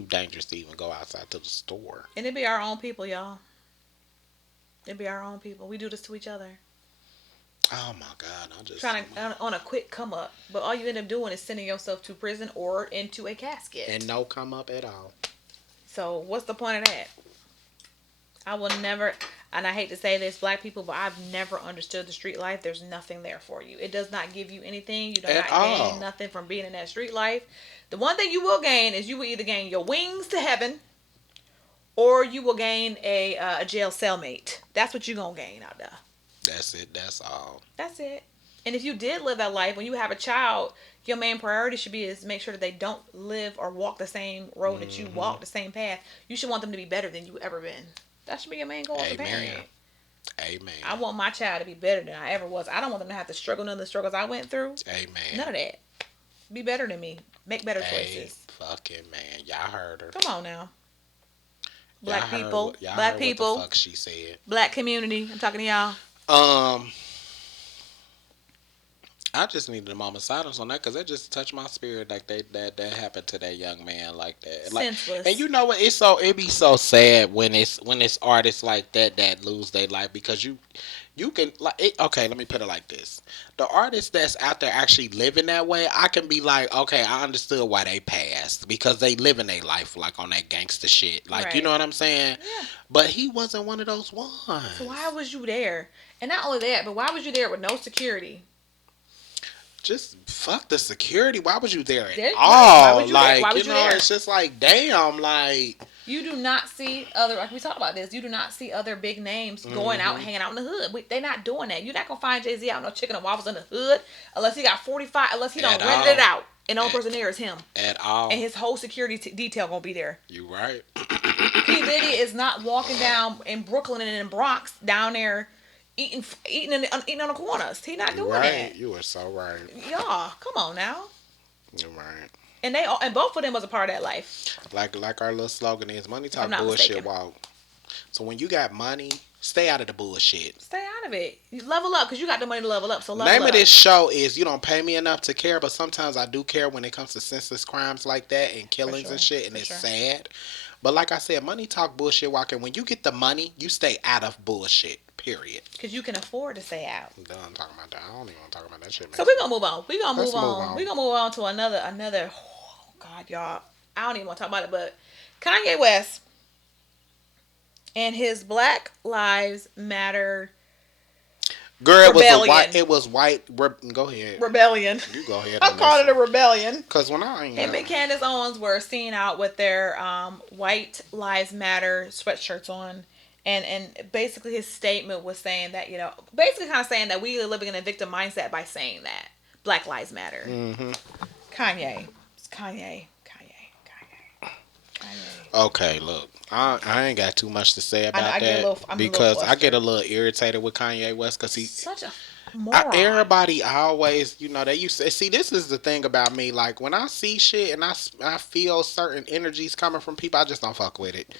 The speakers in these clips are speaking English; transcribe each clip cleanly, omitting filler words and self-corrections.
too dangerous to even go outside to the store. And it be our own people, y'all. It be our own people. We do this to each other. Oh my God! I just Trying to on a quick come up, but all you end up doing is sending yourself to prison or into a and casket. no come up at all. So what's the point of that? I will never, and I hate to say this, black people, but I've never understood the street life. There's nothing there for you. It does not give you anything. You do At not gain all. nothing from being in that street life. The one thing you will gain is you will either gain your wings to heaven or you will gain a jail cellmate. That's what you're going to gain out there. That's it. That's all. That's it. And if you did live that life, when you have a child, your main priority should be is make sure that they don't live or walk the same road that you Hmm. walk, the same path. You should want them to be better than you ever been. That should be your main goal as a Amen. parent. I Amen. want my child to be better than I ever was. I don't want them to have to struggle none of the struggles I went through. Amen. None of that. Be better than me. Make better A choices. fucking man. Y'all heard her. Come on now. Y'all Black heard people. what y'all Black heard what the people. fuck she said. Black community. I'm talking to y'all. Um, I just needed a moment of silence on that because it just touched my spirit like that happened to that young man like that. Like, and Senseless. you know what? It be so sad when it's artists like that lose their life because you can like it, okay. Let me put it like this: the artists that's out there actually living that way, I can be like, okay, I understood why they passed because they living their life like on that gangster shit, like you know Right. what I'm saying. Yeah. But he wasn't one of those So why ones. was you there? And not only that, but why was you there with no security? Just fuck the security. Why was you there at Right. Why all? was you there? Why Like, was you there? it's just like, damn, like, You do not see other, like we talked about this. You do not see other big names going out, hmm hanging out in the hood. They not doing that. You're not gonna find Jay Z out no chicken and waffles in the hood unless he got 45. Unless he at don't rented it all, out, and the only at, person there is him, at and all. his whole security detail gonna be there. You right. P Diddy is not walking down in Brooklyn and in Bronx down there eating on the corners. He not You doing right. that. You are so right. Y'all, come on now. You right. And both of them was a part of that life, Like our little slogan is, money if I'm talk, not bullshit mistaken. walk. So when you got money, stay out of the bullshit. Stay out of it. You level up because you got the money to level up. So level Name of up. this show is You Don't Pay Me Enough to Care, but sometimes I do care when it comes to senseless crimes like that and For killings and sure. shit, and For it's sure. sad. But like I said, money talk, bullshit walking. When you get the money, you stay out of bullshit. Period. Because you can afford to stay out. I'm done talking about that. I don't even want to talk about that shit. So Makes we're me. gonna move on. We're gonna Let's move move on. on. We're gonna move on to another. Oh God, y'all. I don't even want to talk about it, but Kanye West and his Black Lives Matter Girl, it was a white. rebellion. It was white. Go ahead. Rebellion. You go ahead I'm on this calling it one. a rebellion. Cause when I Him and Candace Owens were seen out with their White Lives Matter sweatshirts on. And basically his statement was saying that, basically kind of saying that we are living in a victim mindset by saying that Black Lives Matter. hmm Kanye. It's Kanye. Kanye. Kanye. Okay, look, I ain't got too much to say I know about I get a that little, I'm a little because I get a flustered. little irritated with Kanye West because Such a moron. everybody always, they used to see. This is the thing about me. Like when I see shit and I feel certain energies coming from people, I just don't fuck with it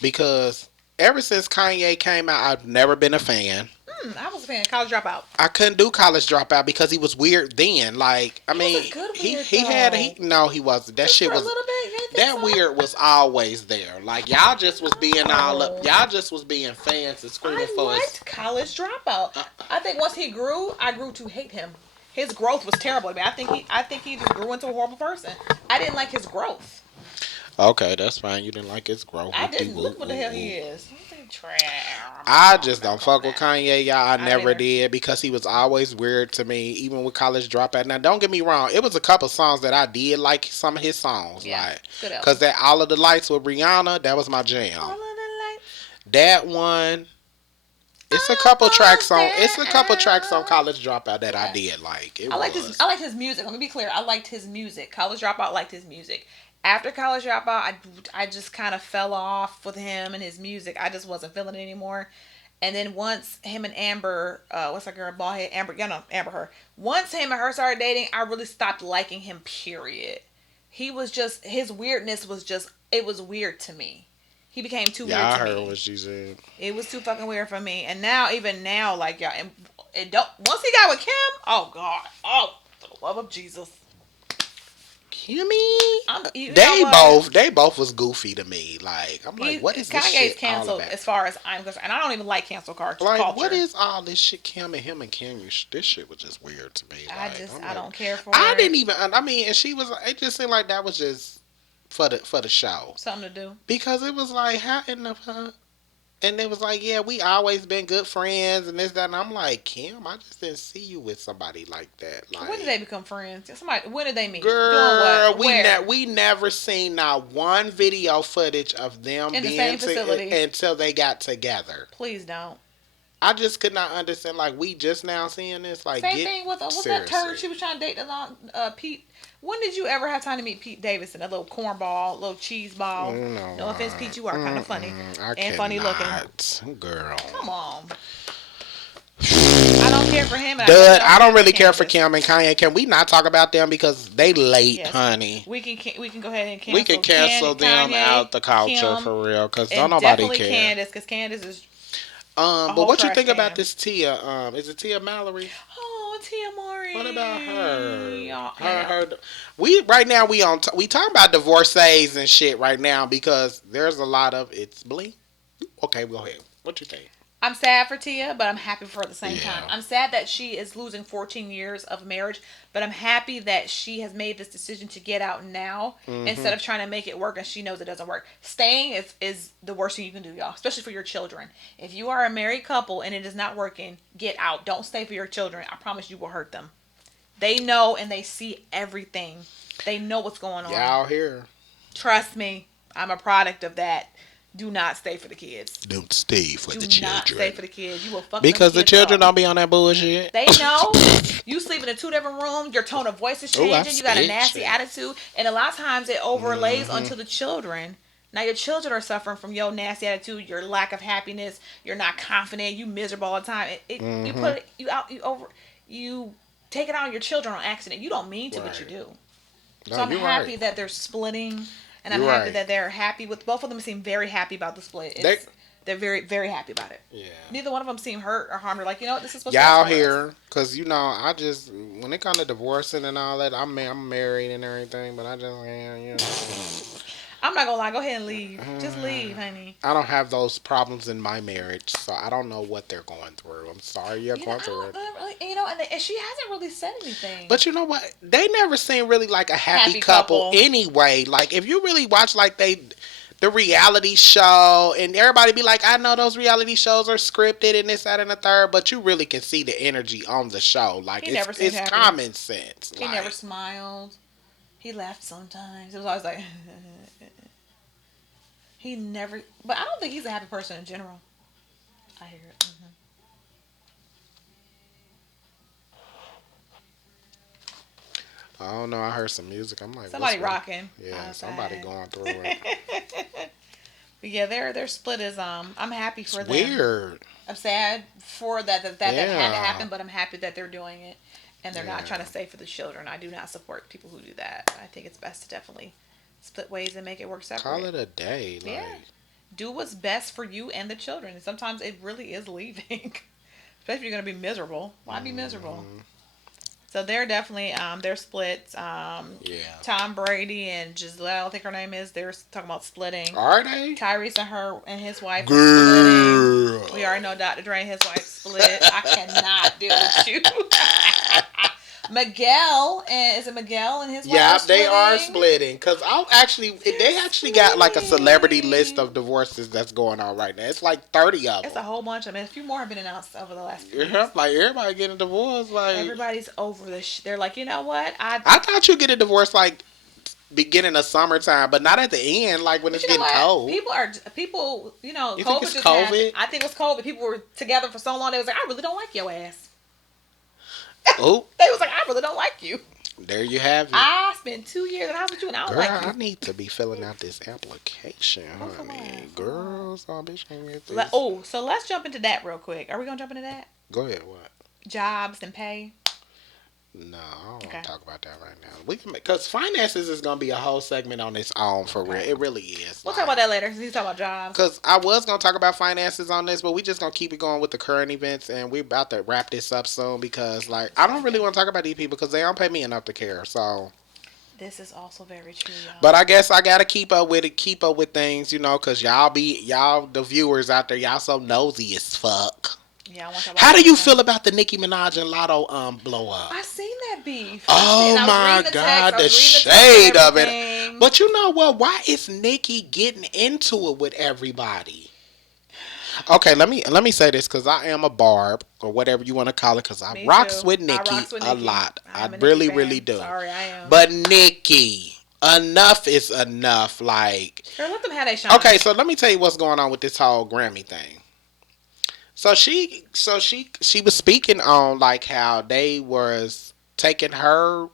because ever since Kanye came out, I've never been a fan. I was a fan. College dropout. I couldn't do college dropout because he was weird then. Like I He was mean, a good he weird he had he though. no he wasn't. That Just for shit a was little bit. You didn't think that weird so? was always there. Like y'all just was being all up. Oh. Y'all just was being fans and screaming I for his. liked College Dropout. I think once he grew, I grew to hate him. His growth was terrible. I mean, I think he just grew into a horrible person. I didn't like his growth. Okay, that's fine. You didn't like his growth. I Whoop de didn't whoop look what the whoop hell he whoop. is. I I'm just never don't going fuck with there. Kanye, y'all. I I don't never either. did because he was always weird to me, even with College Dropout. Now, don't get me wrong, it was a couple songs that I did like some of his songs, Yeah, like good cause album. that All of the Lights with Rihanna, that was my All jam. of the lights That one, it's a couple tracks on down. College Dropout that I Yeah. did like. It I liked his. was I liked his music. Let me be clear. I liked his music. College Dropout liked his music. After College Dropout, I just kind of fell off with him and his music. I just wasn't feeling it anymore. And then once him and Amber, what's that girl, bald head, Amber, Amber her. Once him and her started dating, I really stopped liking him. Period. He was just his weirdness was just it was weird to me. He became too weird yeah. I to heard what me. she said. It was too fucking weird for me. And now, even now, like y'all, and it don't. Once he got with Kim, oh God, oh for the love of Jesus, You mean? You know what? They both was goofy to me. Like I'm like, what is this Kanye's shit all canceled about? as far as I'm concerned, and I don't even like cancel Like, what culture. is all this shit? Kim and him and Kanye. This shit was just weird to me. Like, I'm I like, don't care for I it. didn't even. I mean, and she was. It just seemed like that was just for the show Something to do. because it was like, how in the fuck? And it was like, yeah, we always been good friends and this that. And I'm like, Kim, I just didn't see you with somebody like that. When did Like, they become friends? Somebody. When did they meet? Doing girl, what? Where? we never seen not one video footage of them In the being same facility. until they got together. Please don't. I just could not understand. Like, we just now seeing this. Like, Same get thing with what's that seriously. turd she was trying to date along Pete. When did you ever have time to meet Pete Davidson? A little cornball, little cheese ball. No, No offense, Pete, you are kind of funny I and funny looking. cannot, girl. Come on. I don't care for him. And Dud, I I don't really care for Candace. Kim and Kanye. Can we not talk about them because they late, Yes, honey? we can go ahead and cancel. We can cancel them Kanye, out the culture Kim, for real because don't and nobody definitely care. Candace, because Candace is a But whole what you trash think about can. this Tia? Is it Tia Mallory? Oh, Tia Mowry. What about her? Oh, Her. We right now we talking about divorcees and shit right now because there's a lot of it's bling. Okay, go ahead. What you think? I'm sad for Tia, but I'm happy for her at the same time. Yeah. I'm sad that she is losing 14 years of marriage, but I'm happy that she has made this decision to get out now instead of trying to make it work and she knows it doesn't work. Staying is the worst thing you can do, y'all, especially for your children. If you are a married couple and it is not working, get out. Don't stay for your children. I promise you will hurt them. They know and they see everything. They know what's going on. Y'all here? Trust me, I'm a product of that. Do not stay for the kids. Don't stay for Do the not children. stay for the kids. You will fuck Because them the kids children up. don't be on that bullshit. They know. You sleeping in two different rooms. Your tone of voice is Oh, I changing. You got a spit nasty shit. attitude, and a lot of times it overlays onto the children. Now your children are suffering from your nasty attitude, your lack of happiness. You're not confident. You miserable all the time. You put it, you take it out on your children on accident. You don't mean to, but you Right. do. No, So I'm you're happy right. that they're splitting, and I'm You're happy right. that they're happy with both of them. Seem very happy about the split. They're very very happy about it. Yeah. Neither one of them seem hurt or harmed. They're like, you know what, this is what's Y'all best for us. here, cause you know I just when it comes to divorcing and all that, I'm married and everything, but I just you know I'm not gonna lie. Go ahead and leave. Just leave, honey. I don't have those problems in my marriage, so I don't know what they're going through. I'm sorry you're You know, going through it. and she hasn't really said anything. But you know what? They never seem really like a happy Happy couple couple. anyway. Like if you really watch like the reality show and everybody be like, I know those reality shows are scripted and this, that, and the third, but you really can see the energy on the show. Like He never seemed it's happy. common sense. He like, never smiled. He laughed sometimes. It was always like he never. But I don't think he's a happy person in general. I hear it. I don't know. I heard some music. I'm like, Somebody what's rocking. Yeah, outside. somebody going through it. But yeah, their split is I'm happy for It's them. weird. I'm sad for that had to Yeah. happen, but I'm happy that they're doing it and they're not Yeah. trying to stay for the children. I do not support people who do that. I think it's best to definitely split ways and make it work separate. Call it a day. Like, Yeah. Do what's best for you and the children. And sometimes it really is leaving. Especially if you're going to be miserable. Why be miserable? So they're definitely, they're split. yeah. Tom Brady and Giselle, I think her name is, they're talking about splitting. Are they? Tyrese and her and his wife are splitting. Girl. We already know Dr. Dre and his wife split. I cannot deal with you. Miguel and is it Miguel and his wife? Yeah, are they are splitting? splitting. Cause they actually got like a celebrity list of divorces that's going on right now. It's like 30 of It's a them. whole bunch of them. A few more have been announced over the last few weeks. Yeah, like everybody getting divorced. Like Everybody's over this. They're like, you know what? I thought you get a divorce like beginning of summertime, but not at the end. Like when But it's you know getting what? cold. People. You know, You COVID think it's just COVID? happened. I think it was COVID. People were together for so long. They was like, I really don't like your ass. Oh, They was like, I really don't like you. there you have it. I spent 2 years in the house with you, and I don't Girl, like you. I need to be filling out this application, Oh, come honey. on. Girls, oh, bitch, can't get this. So let's jump into that real quick. Are we gonna jump into that? Go ahead, what? Jobs and pay. No, I don't Okay. want to talk about that right now. We can because finances is gonna be a whole segment on its own for real. It really is. We'll talk about that later. Since he's talking about jobs. Because I was gonna talk about finances on this, but we just gonna keep it going with the current events, and we're about to wrap this up soon because like I don't really want to talk about these people because they don't pay me enough to care. So This is also very true, But y'all. I guess I gotta keep up with it, keep up with things, cause y'all the viewers out there, y'all so nosy as fuck. Yeah, I want to talk about How do you feel everything. about the Nicki Minaj and Lotto blow up? I seen that beef. I seen. Oh I was my reading the text. God, I the was reading the text and shade of it. everything. But you know what? Why is Nicki getting into it with everybody? Okay, let me say this because I am a barb or whatever you want to call it because I Me rocks too. with I Nicki rocks with a Nicki. lot. I I'm a Nicki really, really fan. do. Sorry, I am. But Nicki, enough is enough. Like, Girl, let them have their shine. okay, so let me tell you what's going on with this whole Grammy thing. So she was speaking on like how they was taking her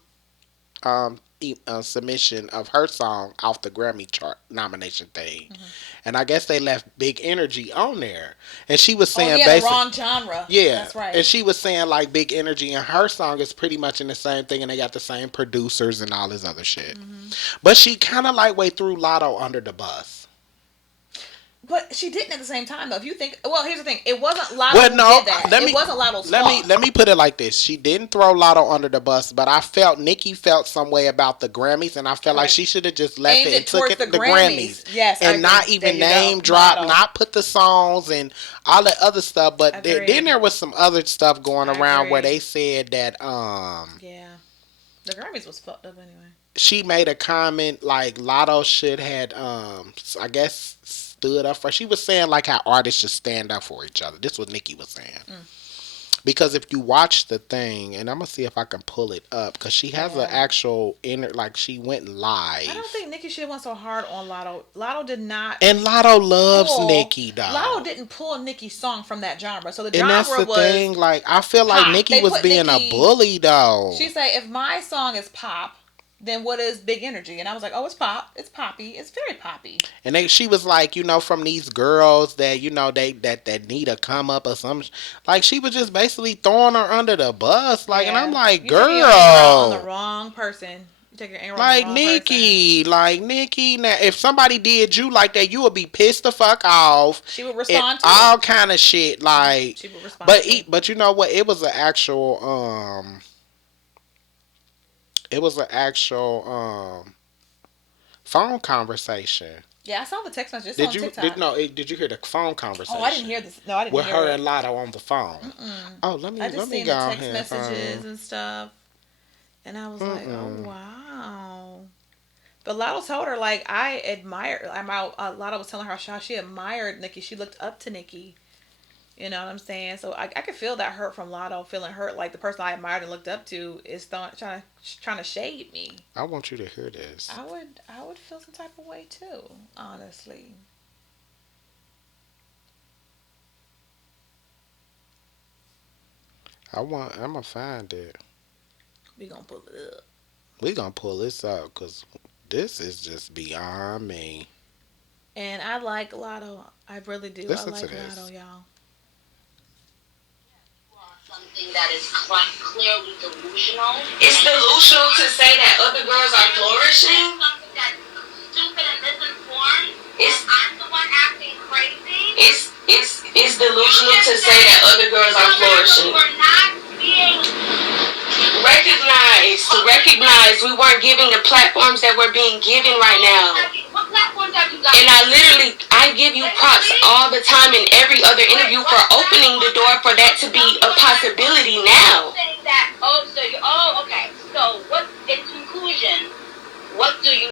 submission of her song off the Grammy chart nomination thing, Mm-hmm. and I guess they left Big Energy on there, and she was Oh saying yeah, the basically, wrong genre. yeah, That's and right. she was saying like Big Energy and her song is pretty much in the same thing, and they got the same producers and all this other shit, Mm-hmm. but she kind of like way threw Lotto under the bus. But she didn't at the same time though. If you think, well, here's the thing: it wasn't Lotto Well, who no, did that. let It me wasn't Lotto's let me fault. let me put it like this: she didn't throw Lotto under the bus, but I felt Nikki felt some way about the Grammys, and I felt like Correct. she should have just left Aimed it and it took towards it the the Grammys, Grammys. Yes, I and agree. not There even you go. name drop, Lotto. not put the songs and all that other stuff. But then Agreed. there was some other stuff going I around where agree. they said that Yeah, the Grammys was fucked up anyway. she made a comment like Lotto should had I guess stood up for. She was saying like how artists should stand up for each other. This is what Nikki was saying. Mm. Because if you watch the thing, and I'm gonna see if I can pull it up, because she has an Yeah. actual inner, like she went I don't live, think Nicki should have went so hard on Lotto. Lotto did not and Lotto loves pull. Nicki Lotto though, didn't pull Nicki's song from that genre. So the and that's genre the was thing. Like I feel like pop. Nicki They was put being a Nicki. bully though, She said, if my song is pop, then what is Big Energy? And I was like, oh, it's pop. It's poppy. It's very poppy. and she was like, from these girls that that need a come up or something. Like she was just basically throwing her under the bus. Like, and I'm Yeah. like, You taking your anger out on the girl. wrong person. You take your anger out on the Like wrong person. Nikki. Now, if somebody did you like that, you would be pissed the fuck off. She would And respond too. all kind of shit. Like, She would respond but too. but you know what? It was an actual phone conversation. Yeah, I saw the text message. It's Did on you TikTok. did you hear the phone Oh, I didn't conversation hear this. No, I didn't with hear her it. and Lotto on the phone? Mm-mm. Oh, I let just me seen go the on text here and messages find. and stuff, and I was like, oh Mm-mm. wow. But Lotto told her like I admire. Lotto was telling her how she admired Nicki. She looked up to Nicki. You know what I'm saying? So I could feel that hurt from Lotto, feeling hurt like the person I admired and looked up to is trying to shade me. I want you to hear this. I would feel some type of way too, honestly. I'm gonna find it. We gonna pull it up. We gonna pull this up because this is just beyond me. And I like Lotto. I really do. I Listen to like Lotto, this. y'all. Something that is clearly delusional. It's delusional to say that other girls are flourishing. Something that's stupid and misinformed. I'm the one acting crazy. It's delusional to say that other girls are flourishing. We're not being recognized. To recognize we weren't giving the platforms that we're being given right now. What platforms have you got? And I give you props all the time in every other interview for opening the door for that to be a possibility now. Saying that, okay. So what, in conclusion, what do you